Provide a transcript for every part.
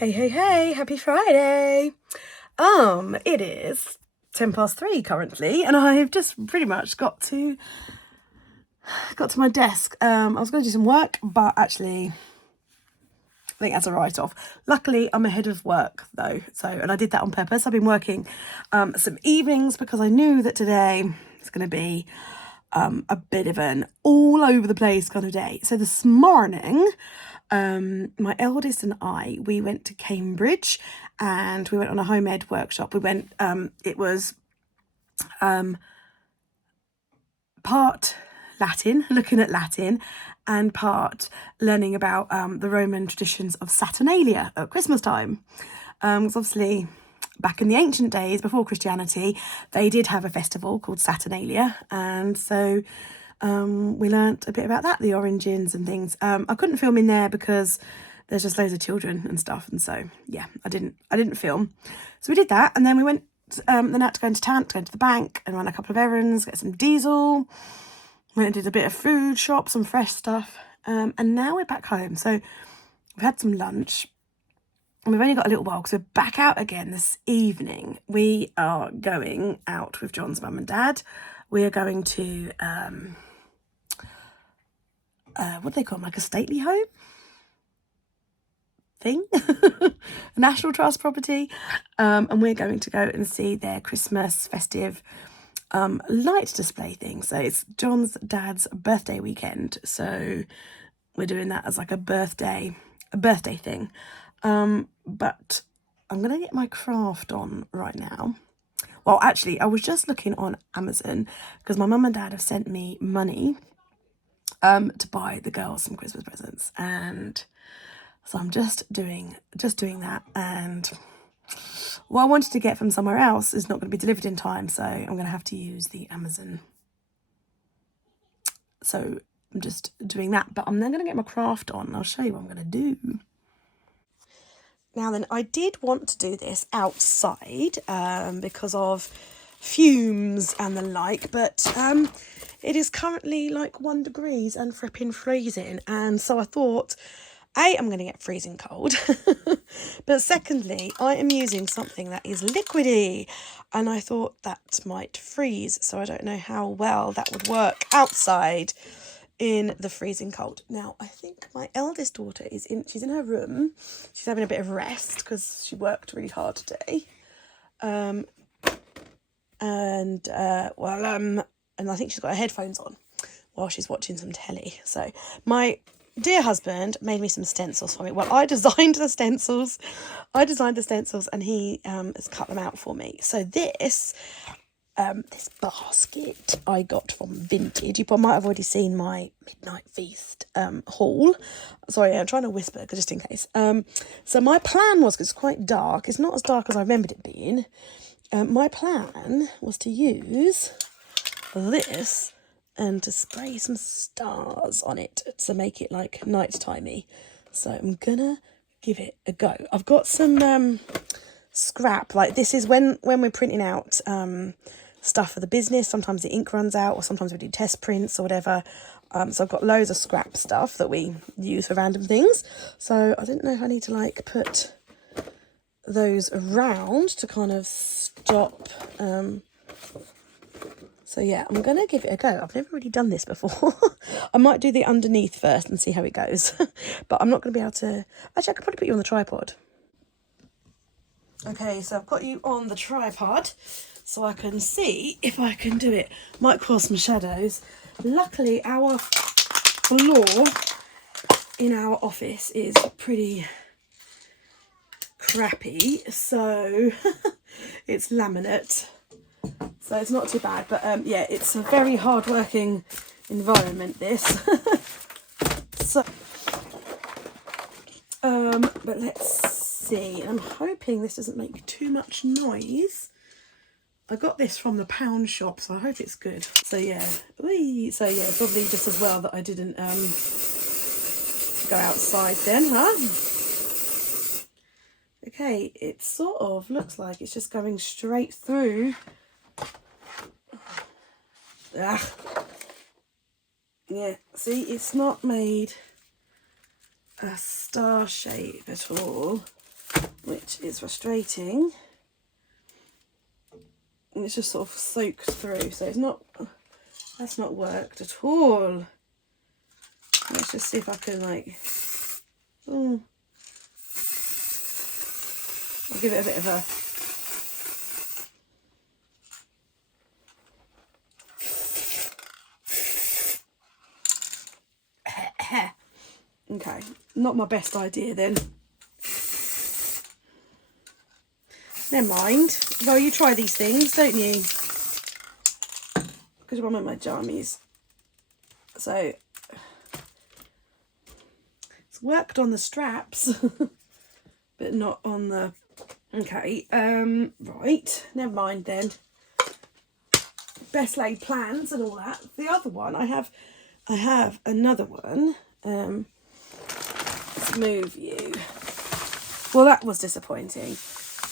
Hey, happy Friday. It is 3:10 currently, and I've just pretty much got to my desk. I was going to do some work, but actually I think that's a write-off. Luckily, I'm ahead of work though, and I did that on purpose. I've been working some evenings because I knew that today is going to be a bit of an all over the place kind of day. So this morning, my eldest and we went to Cambridge and we went on a home ed workshop. We went, it was part Latin, looking at Latin, and part learning about the Roman traditions of Saturnalia at Christmas time. Because obviously back in the ancient days, before Christianity, they did have a festival called Saturnalia, and so we learnt a bit about that, the origins and things. I couldn't film in there because there's just loads of children and stuff, and so yeah, I didn't film. So we did that, and then we went then had to go into town, to go to the bank and run a couple of errands, get some diesel. Went and did a bit of food shop, some fresh stuff, and now we're back home. So we've had some lunch, and we've only got a little while because we're back out again this evening. We are going out with John's mum and dad. We are going to what do they call them, like a stately home thing, a National Trust property, and we're going to go and see their Christmas festive light display thing. So it's John's dad's birthday weekend, so we're doing that as like a birthday thing. But I'm gonna get my craft on right now. Well, actually, I was just looking on Amazon because my mum and dad have sent me money to buy the girls some Christmas presents, and so I'm just doing that. And what I wanted to get from somewhere else is not going to be delivered in time, so I'm going to have to use the Amazon. So I'm just doing that, but I'm then going to get my craft on and I'll show you what I'm going to do. Now then, I did want to do this outside because of fumes and the like, but it is currently like 1 degree and flipping freezing, and so I thought, I'm going to get freezing cold, but secondly, I am using something that is liquidy, and I thought that might freeze, so I don't know how well that would work outside in the freezing cold. Now, I think my eldest daughter she's in her room. She's having a bit of rest because she worked really hard today. And I think she's got her headphones on while she's watching some telly. So my dear husband made me some stencils for me. Well, I designed the stencils, and he has cut them out for me. So this basket I got from Vintage. You might have already seen my Midnight Feast haul. Sorry, I'm trying to whisper just in case. So my plan was, 'cause it's quite dark, it's not as dark as I remembered it being. My plan was to use this and to spray some stars on it to make it like night-timey. So I'm gonna give it a go. I've got some scrap, like this is when we're printing out stuff for the business. Sometimes the ink runs out, or sometimes we do test prints or whatever. So I've got loads of scrap stuff that we use for random things. So I didn't know if I need to like put those around to kind of stop. So yeah, I'm gonna give it a go. I've never really done this before. I might do the underneath first and see how it goes. But I'm not gonna be able to. Actually, I could probably put you on the tripod. Okay, so I've got you on the tripod so I can see if I can do it. Might cause some shadows. Luckily, our floor in our office is pretty crappy, so it's laminate, so it's not too bad. But yeah, it's a very hard-working environment, this. So, but let's see. I'm hoping this doesn't make too much noise. I got this from the pound shop, so I hope it's good. So yeah, probably just as well that I didn't go outside then, huh? Okay, it sort of looks like it's just going straight through. Yeah, see, it's not made a star shape at all. which is frustrating. And it's just sort of soaked through, so it's not, that's not worked at all. Let's just see if I can like, I'll give it a bit of a, okay, not my best idea then. Never mind. Well, you try these things, don't you? Because I'm in my jammies. So it's worked on the straps, but not on the. Okay. Right. Never mind then. Best laid plans and all that. The other one, I have another one. Let's move you. Well, that was disappointing.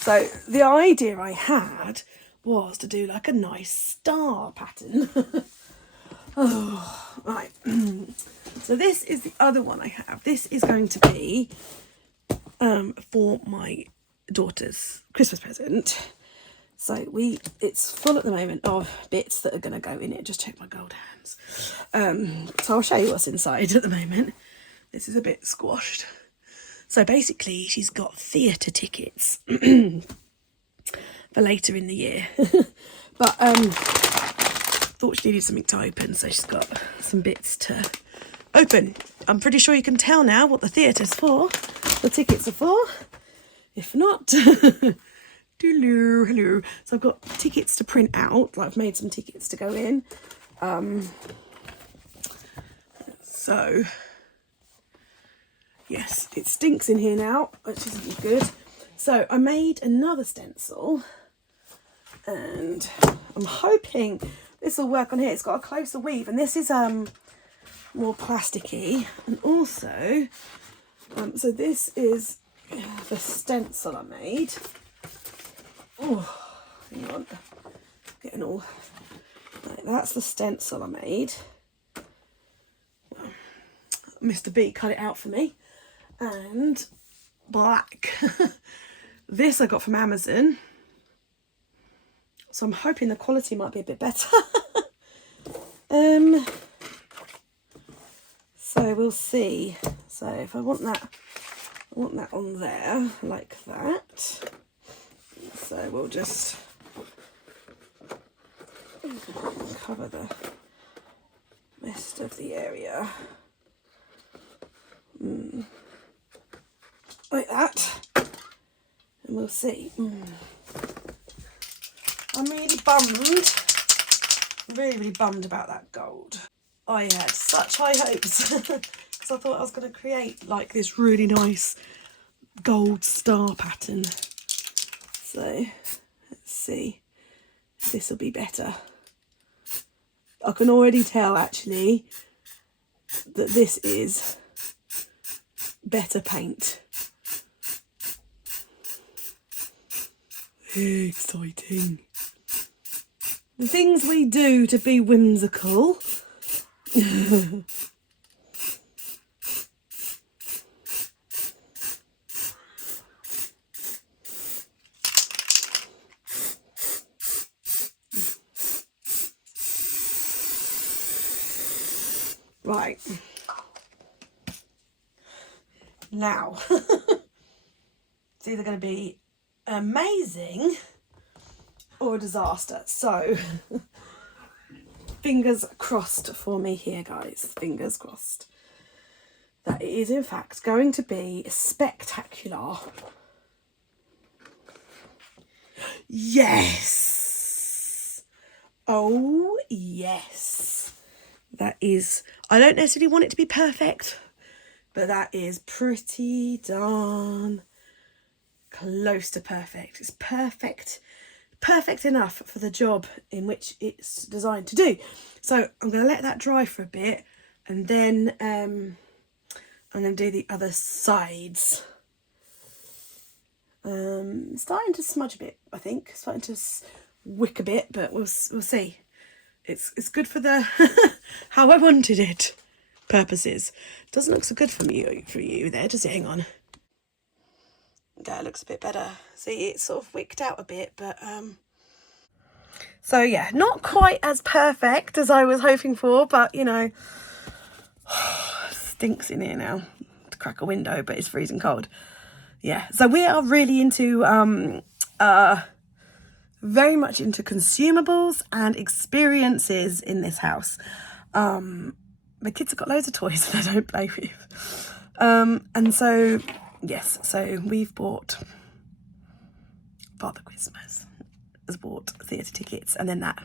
So the idea I had was to do like a nice star pattern. Oh, right. So this is the other one I have. This is going to be for my daughter's Christmas present. So it's full at the moment of bits that are going to go in it. Just check my gold hands. So I'll show you what's inside at the moment. This is a bit squashed. So basically she's got theatre tickets for later in the year. But thought she needed something to open, so she's got some bits to open. I'm pretty sure you can tell now what the theatre's for. The tickets are for. If not, hello. So I've got tickets to print out. I've made some tickets to go in. So yes, it stinks in here now, which isn't good. So I made another stencil, and I'm hoping this will work on here. It's got a closer weave, and this is more plasticky. And also, so this is the stencil I made. Oh, hang on, getting all. Right, that's the stencil I made. Mr. B cut it out for me. And black. This I got from Amazon, so I'm hoping the quality might be a bit better. So we'll see. So if I want that on there like that. So we'll just cover the rest of the area. Like that, and we'll see. I'm really bummed about that gold. I had such high hopes because I thought I was going to create like this really nice gold star pattern. So let's see if this will be better. I can already tell actually that this is better paint. Exciting. The things we do to be whimsical. Right. Now, it's either going to be amazing or a disaster. So, fingers crossed for me here, guys. Fingers crossed. That it is, in fact, going to be spectacular. Yes! Oh, yes. That is... I don't necessarily want it to be perfect, but that is pretty darn close to perfect. It's perfect enough for the job in which it's designed to do. So I'm going to let that dry for a bit, and then I'm going to do the other sides. Starting to smudge a bit, I think. Starting to wick a bit, but we'll see. It's good for the how I wanted it purposes. Doesn't look so good for you there, does it? Hang on. Okay, it looks a bit better. See, it's sort of wicked out a bit, but so yeah, not quite as perfect as I was hoping for, but you know, stinks in here now to crack a window, but it's freezing cold. Yeah, so we are really into very much into consumables and experiences in this house. The kids have got loads of toys that they don't play with. And so, yes, so we've bought Father Christmas has bought theatre tickets and then that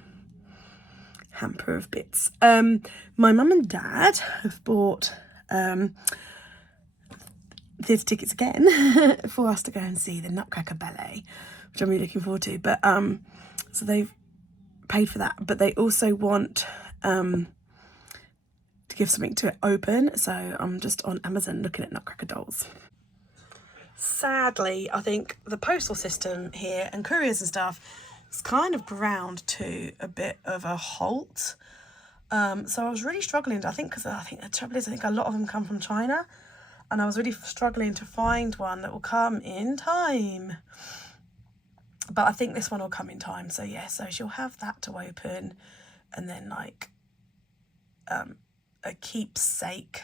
hamper of bits. My mum and dad have bought theatre tickets again for us to go and see the Nutcracker Ballet, which I'm really looking forward to. But so they've paid for that, but they also want to give something to open. So I'm just on Amazon looking at Nutcracker dolls. Sadly, I think the postal system here and couriers and stuff is kind of ground to a bit of a halt. So I was really struggling. I think the trouble is, I think a lot of them come from China, and I was really struggling to find one that will come in time. But I think this one will come in time. So yeah, so she'll have that to open, and then like a keepsake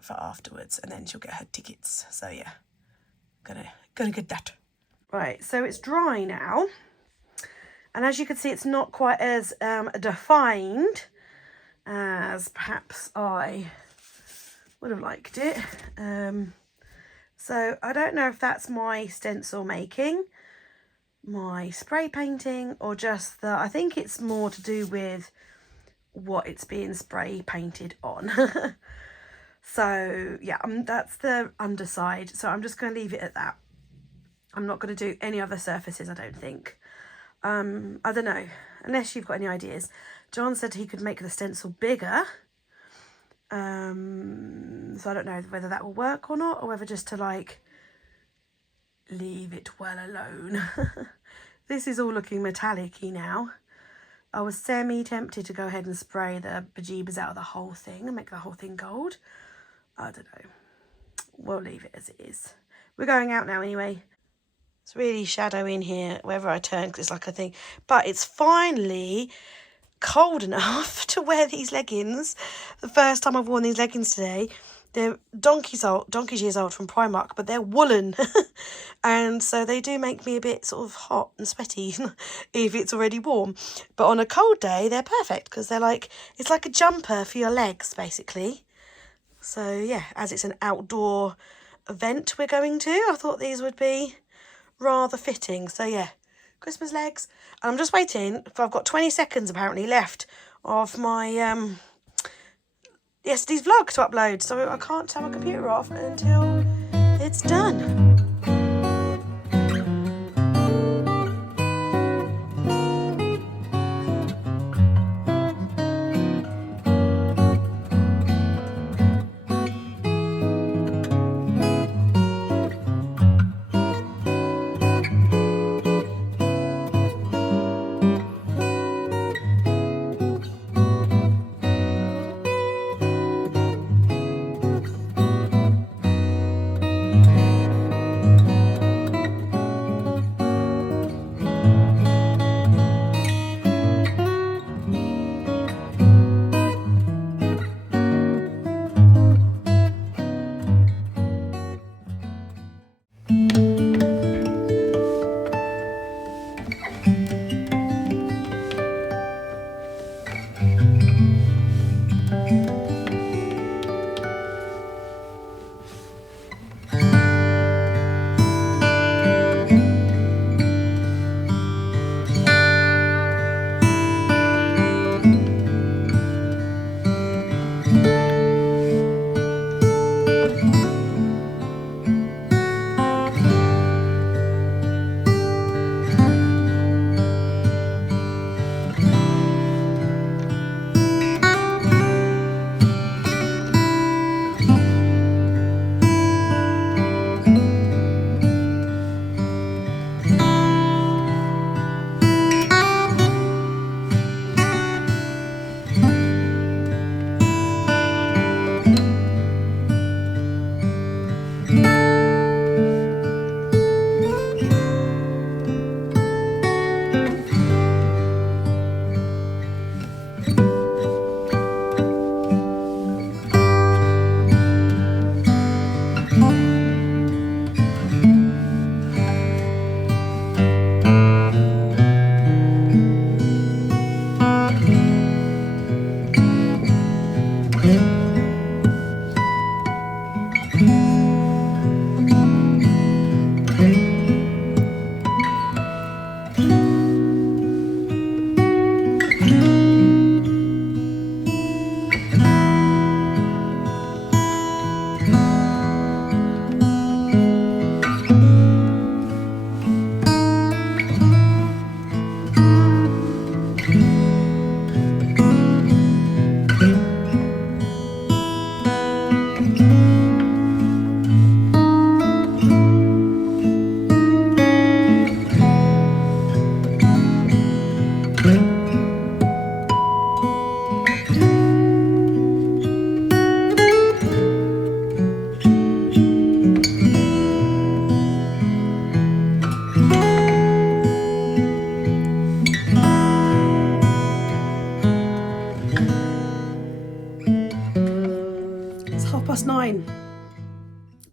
for afterwards, and then she'll get her tickets. So yeah, gonna get that. Right, so it's dry now, and as you can see, it's not quite as defined as perhaps I would have liked it. So I don't know if that's my stencil making, my spray painting, or just that I think it's more to do with what it's being spray painted on. So yeah, that's the underside, so I'm just going to leave it at that. I'm not going to do any other surfaces, I don't think. I don't know, unless you've got any ideas. John said he could make the stencil bigger, so I don't know whether that will work or not, or whether just to like leave it well alone. This is all looking metallic-y now. I was semi-tempted to go ahead and spray the bejeebers out of the whole thing and make the whole thing gold. I don't know. We'll leave it as it is. We're going out now anyway. It's really shadowy in here wherever I turn because it's like a thing. But it's finally cold enough to wear these leggings. The first time I've worn these leggings today. They're donkey's years old from Primark, but they're woolen. And so they do make me a bit sort of hot and sweaty if it's already warm. But on a cold day, they're perfect because they're like, it's like a jumper for your legs, basically. So yeah, as it's an outdoor event we're going to, I thought these would be rather fitting. So yeah, Christmas legs. And I'm just waiting, I've got 20 seconds apparently left of my yesterday's vlog to upload, so I can't turn my computer off until it's done. 9.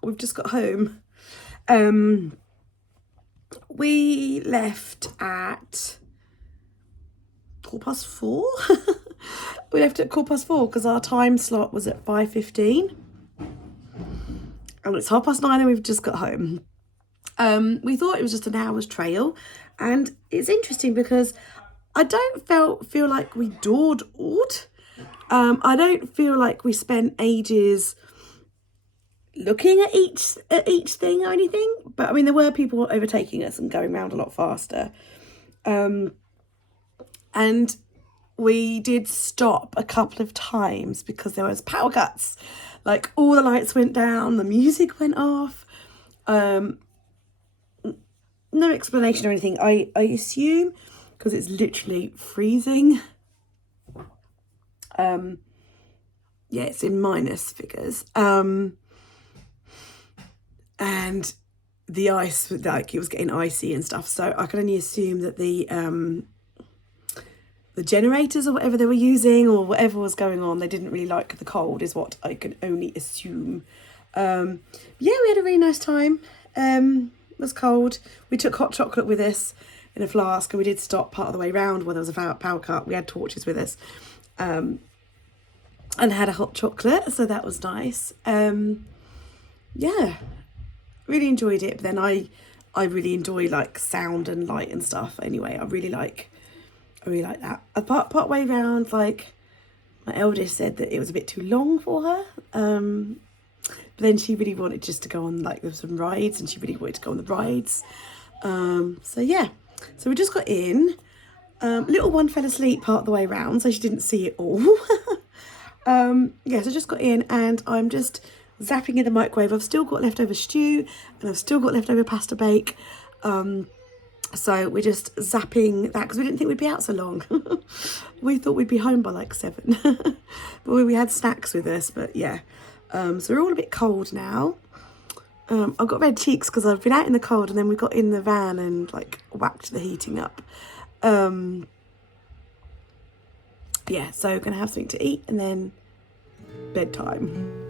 We've just got home. We left at 4:15. We left at 4:15 because our time slot was at 5:15. And it's 9:30 and we've just got home. We thought it was just an hour's trail, and it's interesting because I don't feel like we dawdled. I don't feel like we spent ages looking at each thing or anything, but I mean there were people overtaking us and going around a lot faster. And we did stop a couple of times because there was power cuts. Like all the lights went down, the music went off. No explanation or anything. I assume because it's literally freezing. Yeah, it's in minus figures. And the ice, like it was getting icy and stuff. So I can only assume that the generators or whatever they were using or whatever was going on, they didn't really like the cold, is what I can only assume. Yeah, we had a really nice time. It was cold. We took hot chocolate with us in a flask, and we did stop part of the way round where there was a power cut. We had torches with us, and had a hot chocolate, so that was nice. Yeah, really enjoyed it. But then I really enjoy like sound and light and stuff. Anyway, I really like that. Part way round, like my eldest said that it was a bit too long for her. But then she really wanted just to go on, like there were some rides, and she really wanted to go on the rides. So yeah, so we just got in. Little one fell asleep part of the way round, so she didn't see it all. Yeah, so I just got in, and I'm just zapping in the microwave. I've still got leftover stew, and I've still got leftover pasta bake. So we're just zapping that because we didn't think we'd be out so long. We thought we'd be home by like 7. But we had snacks with us, but yeah. So we're all a bit cold now. I've got red cheeks because I've been out in the cold, and then we got in the van and like whacked the heating up. Yeah, so we're gonna have something to eat and then bedtime.